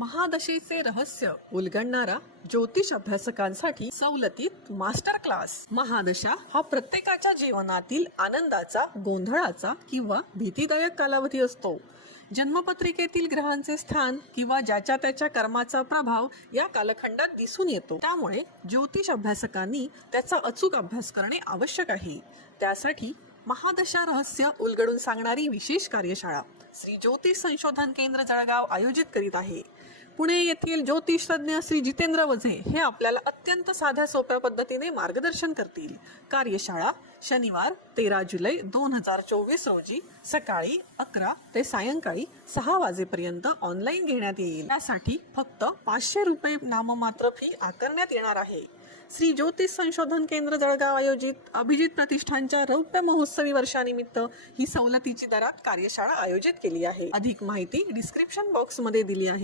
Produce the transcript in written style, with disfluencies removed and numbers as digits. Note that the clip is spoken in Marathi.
महादशेचे रहस्य उलगडणारा ज्योतिष अभ्यासकांसाठी सवलतीत मास्टर क्लास. महादशा हा प्रत्येकाच्या जीवनातील आनंदाचा, गोंधळाचा किंवा भीतीदायक कालावधी असतो. जन्मपत्रिकेतील ग्रहांचे स्थान किंवा ज्याच्या त्याच्या कर्माचा प्रभाव या कालखंडात दिसून येतो. त्यामुळे ज्योतिष अभ्यासकांनी त्याचा अचूक अभ्यास करणे आवश्यक आहे. त्यासाठी महादशा रहस्य उलगडून सांगणारी विशेष कार्यशाळा श्री ज्योतिष संशोधन केंद्र जळगाव आयोजित करीत आहे. पुणे येथील ज्योतिष तज्ञ श्री जितेंद्र वझे हे आपल्याला अत्यंत साध्या सोप्या पद्धतीने मार्गदर्शन करतील. कार्यशाळा शनिवार 13 जुलै 2024 रोजी सकाळी 11 ते सायंकाळी 6 वाजेपर्यंत ऑनलाईन घेण्यात येईल. त्यासाठी फक्त 500 रुपये नाममात्र फी आकारण्यात येणार आहे. श्री ज्योतिष संशोधन केंद्र जळगाव आयोजित अभिजित प्रतिष्ठानच्या रौप्य महोत्सवी वर्षानिमित्त ही सवलतीची दरात कार्यशाळा आयोजित केली आहे. अधिक माहिती डिस्क्रिप्शन बॉक्स मध्ये दिली आहे.